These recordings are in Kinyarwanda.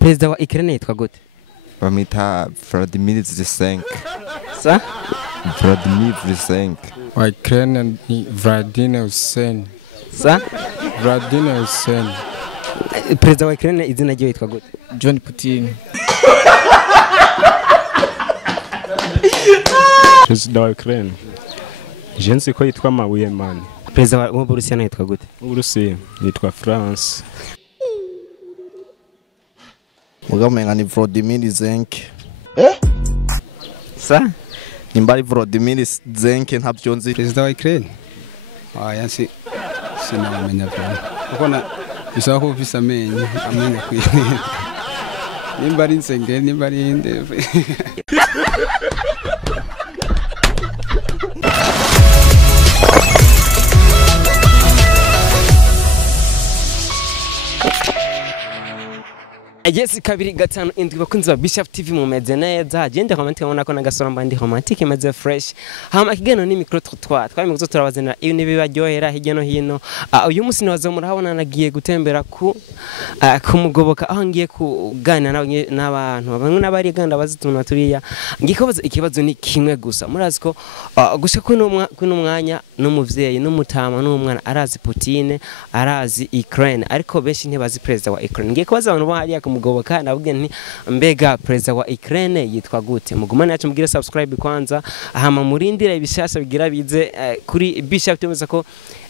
Perezida wa Ukraine yitwa gute? Bamwita Vladimir Zelensky. Sa? Vladimir Zelensky. Wa Ukraine ni Vladimir Hussein. Sa? Vladimir Hussein. Perezida wa Ukraine izina rye yitwa gute? John Putin. Perezida wa Ukraine. Jensi ko yitwa Mabuye man. Perezida wa Burusiya yitwa gute? Uburusiya yitwa France. Mugamenga ni Vladimir Zelensky. Sa? Nimbari Vladimir Zelensky ntabyo nzi. Perezida wa Ukraine. Yansi sinamenya cyane. Kuko na bisaba ko ufise amenyo amenya kwirinde. Nimbari insengeri nimbari indeve. Yes, kabiri gatanu indwi bakunzi ba Bishop TV mu meze neza agenda comment abona ko nagasoro mbandi romantique meze fresh hama kigeno ni micro trottoir twamikuzo turabazanira iyo nibi baryohera hirya no hino uyu musi nawaza murahabona nagiye gutembera ku mugoboka aho ngiye kugana n'abantu bamwe n'abari ganda bazituna turiya ngikobaza ikibazo ni kimwe gusa murazi ko gusha kuno mwanya n'umuvyeyi n'umutama n'umwana arazi Putin arazi Ukraine ariko benshi ntibazi president wa Ukraine ngiye kubaza abantu bahari mugoboka navuga nti mbega president wa Ukraine yitwa gute mugumane yacu mugire subscribe kwanza ahama murindira ibishasha bigira bize kuri Bishop tumeza ko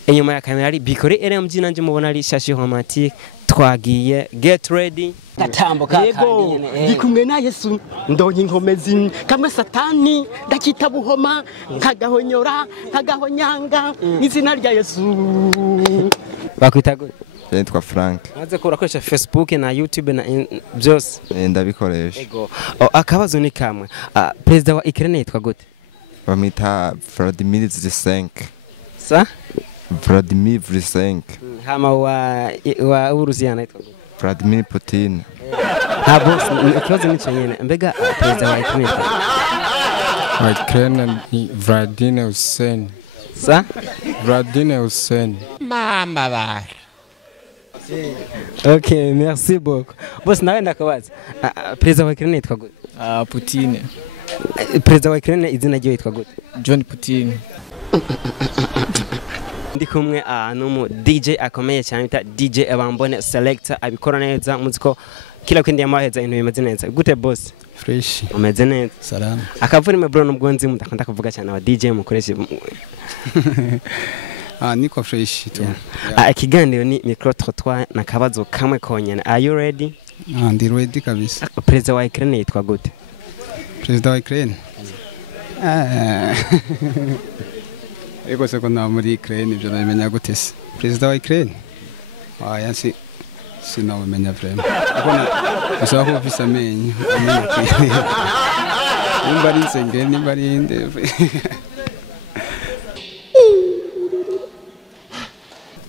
inyuma ya kamera ari bikore RMG nanje mubona ari shashi romantique twagiye get ready gatambuka yego ndikumwe na Yesu ndonye inkomezi kamwe satani ndakita buhoma kagahonyora kagahonyanga izina rya Yesu bakwita gute Yitwa Frank. Maze ko urakoresha Facebook na YouTube na byose. Ndabikoresha. Ego. Akabazo ni kamwe. President wa Ukraine yitwa gute? Bamwita Vladimir Zelensky. Sa? Vladimir Zelensky. Hama wa Urusiya yitwa gute? Vladimir Putin. Boss, ikibazo ni cyanyene. Mbega president wa Ukraine yitwa gute? Wa Ukraine ni Vladimir Hussein. Sa? Vladimir Hussein. Mama ba. Okay, merci beaucoup. Boss nawe ndakabaza. President wa Ukraine yitwa gute? Putin. President wa Ukraine izina rye yitwa gute? John Putin. Ndi kumwe n'umu DJ akomeye cyane bita DJ Abambone Selector abikora neza muziko kila kwindi yamaheza ibintu bimeze neza. Gute boss? Fresh. Umeze neza. Salama. Akavuri me bro n'ubwonzi mudakunda kuvuga cyane aba DJ mukoresha. Niko fresh tu. Ikiganiro ni micro trottoir na kabazo kamwe konyene. Are you ready? Ndi ready kabisa. President wa Ukraine yitwa gute? President wa Ukraine. Ego se kona muri Ukraine ibyo namenya gute se. President wa Ukraine. Yansi sinamenya vraiment. Kuko bisaba ko ufise amenyo amenya kwirinde. Nimbari insengeri nimbari indeve.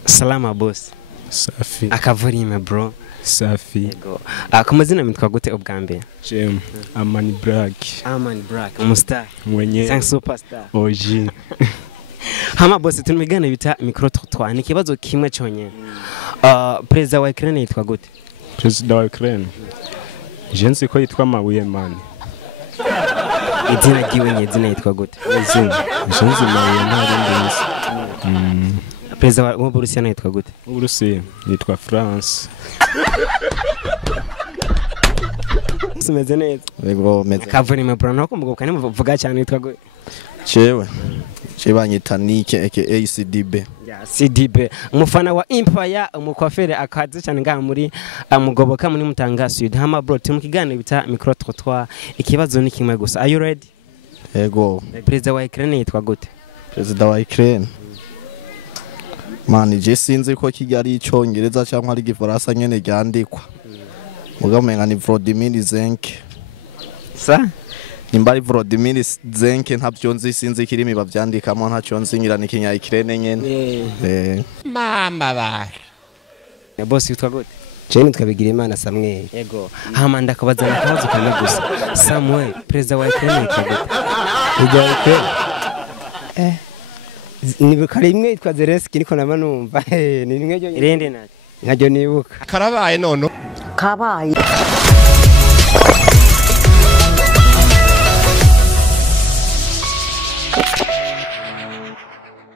Salama boss. Safi. Akavuri me bro. Safi. Yego. Kumazina mitwa gute ubwa mbere? Jem. Amani Black. Amani Black. Umustar. Mwenye. Thanks superstar. OG. Hama boss tunimigana bita micro trottoir ni kibazo kimwe cyonyene. President wa Ukraine yitwa gute? Perezida wa Ukraine. Jensi ko yitwa Mabuye man. Izina giwe izina yitwa gute? Izina. Jensi Mabuye ntari ndinzi. Perezida wa Burusiya yitwa gute? Uburusiya yitwa France. Sumeze neza. Yego meze. Kavuri me bro nako mugoboka ni muvuga cyane yitwa gute? Cewe. Cebanyita Nike aka CDB. Ya CDB. Umufana wa Empire umukwafere akaze cyane ngaha muri mugoboka muri Mutanga Sud. Hama bro tumukigane bita micro trottoir ikibazo ni kimwe gusa. Are you ready? Yego. President wa Ukraine yitwa gute? President wa Ukraine. Mani je sinzi ko kijari icyongereza cyangwa ari gifaransa nyene ryandikwa. Mugamenga ni Vladimir Zelensky. Sa? Nimbari Vladimir Zelensky ntabyo nzi sinzi kirimi bavyandikamo ntacyo nzi ngira ni kinya Ukraine nyene. Mama ba. Boss yitwa gute? Jeni twabigira Imana Samuel. Yego. Hama ndakabaza nakabazo kamwe gusa. Samuel, president wa Ukraine yitwa gute? President wa Ukraine. Ni karimwe yitwa Zelensky niko nama numva. Ni rimwe ryo irende nati. nkajyo nibuka. Karabaye none. kabaye.